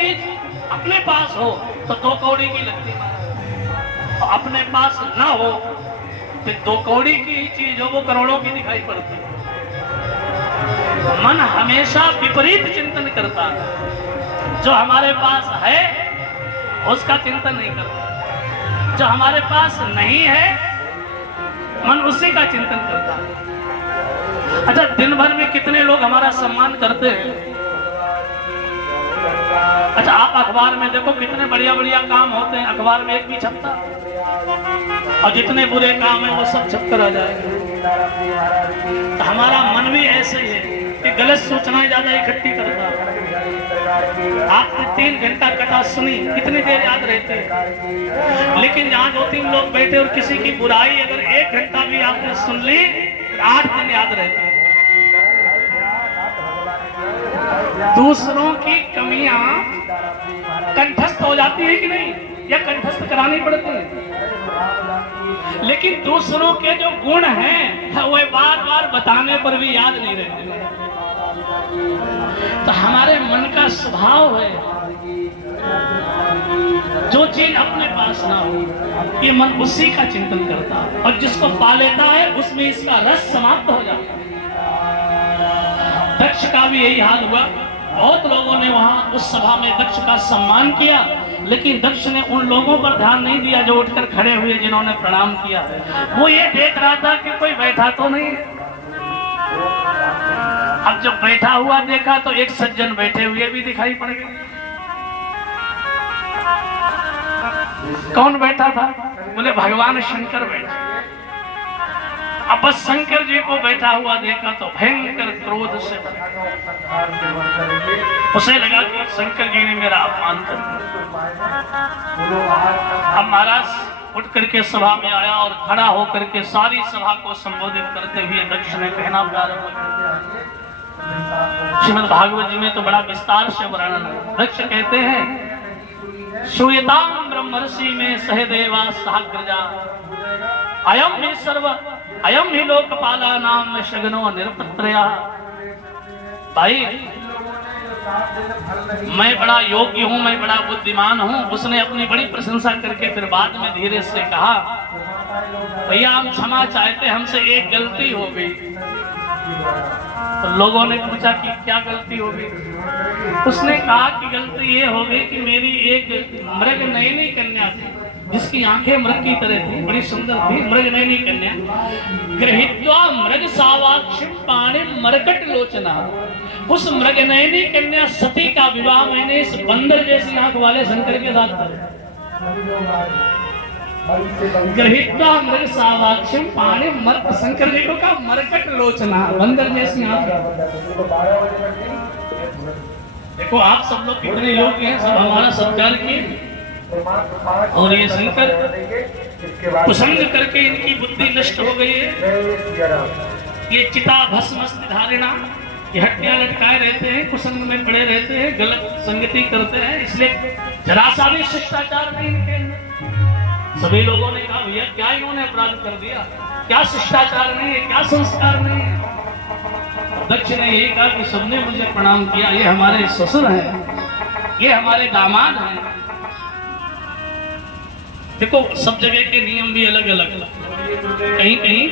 चीज अपने पास हो तो 2 कौड़ी की लगती है, और अपने पास ना हो तो 2 कौड़ी की ही चीज हो वो करोड़ों की दिखाई पड़ती है। मन हमेशा विपरीत चिंतन करता है। जो हमारे पास है उसका चिंतन नहीं करता, जो हमारे पास नहीं है मन उसी का चिंतन करता है। अच्छा, दिन भर में कितने लोग हमारा सम्मान करते हैं? अच्छा, आप अखबार में देखो कितने बढ़िया बढ़िया काम होते हैं, अखबार में एक भी छपता, और जितने बुरे काम है वो सब छप कर आ जाएगा। तो हमारा मन भी ऐसे ही है कि गलत सूचनाएं ज्यादा इकट्ठी करता है। आपने 3 घंटा कथा सुनी, कितनी देर याद रहती है, लेकिन जहां 2-3 लोग बैठे और किसी की बुराई अगर 1 घंटा भी आपने सुन ली 8 दिन याद रहती है। दूसरों की कमियां कंठस्थ हो जाती है कि नहीं, या कंठस्थ करानी पड़ती है, लेकिन दूसरों के जो गुण हैं वो बार बार बताने पर भी याद नहीं रहते। तो हमारे मन का स्वभाव है जो चीज अपने पास ना हो ये मन उसी का चिंतन करता है, और जिसको पा लेता है उसमें इसका रस समाप्त हो जाता है। दक्ष का भी यही हाल हुआ। बहुत लोगों ने वहां उस सभा में दक्ष का सम्मान किया, लेकिन दक्ष ने उन लोगों पर ध्यान नहीं दिया जो उठकर खड़े हुए जिन्होंने प्रणाम किया। वो ये देख रहा था कि कोई बैठा तो नहीं। अब जब बैठा हुआ देखा तो एक सज्जन बैठे हुए भी दिखाई पड़ गए। कौन बैठा था? बोले भगवान शंकर बैठे। अब बस शंकर जी को बैठा हुआ देखा तो भयंकर क्रोध से उसे लगा कि शंकर जी ने मेरा अपमान कर दिया। अब महाराज उठ करके सभा में आया और खड़ा होकर के सारी सभा को संबोधित करते हुए दक्ष ने कहना प्रारंभ किया। श्रीमद् भागवत जी में तो बड़ा विस्तार से वर्णन है। दक्ष कहते हैं, श्रूयताम ब्रह्मर्षि में सहदेवा साग्रजा अयम ही लोकपाला नाम शगनो निरपत्रया। भाई, मैं बड़ा योग्य हूं, मैं बड़ा बुद्धिमान हूं। उसने अपनी बड़ी प्रशंसा करके फिर बाद में धीरे से कहा, भैया हम क्षमा चाहते, हमसे एक गलती हो गई। तो लोगों ने पूछा कि क्या गलती हो गई? उसने कहा कि गलती ये हो गई कि मेरी एक मृग नयनी कन्या थी जिसकी आंखें मृग की तरह थी, बड़ी सुंदर थी, मृग नयनी कन्या। गृहीत्वा मृग सावाक्षिम पाणि मरकट लोचना। उस मृग नयनी कन्या सती का विवाह मैंने इस बंदर जैसी आंख वाले शंकर के साथ किया। गृहीत्वा मृग सावाक्षिम पाणि मरकट, शंकर जी को कहा मरकट लोचना, बंदर जैसी आंख। देखो आप सब लोग कितने योग्य हैं, सब हमारा सत्कार किए, और ये शंकर कुसंग करके इनकी बुद्धि नष्ट हो गई है। ये चिता भस्मस्ति धारिणा, ये हट्टियां लटकाए रहते हैं, कुसंग में पड़े रहते हैं, गलत संगति करते हैं, इसलिए जरा सा भी शिष्टाचार नहीं इनके अंदर। सभी लोगों ने कहा भैया क्या इन्होंने अपराध कर दिया, क्या शिष्टाचार नहीं है, क्या संस्कार नहीं है। दक्ष ने यही कहा कि सबने मुझे प्रणाम किया, ये हमारे ससुर हैं, ये हमारे दामाद हैं। देखो सब जगह के नियम भी अलग अलग, कहीं कहीं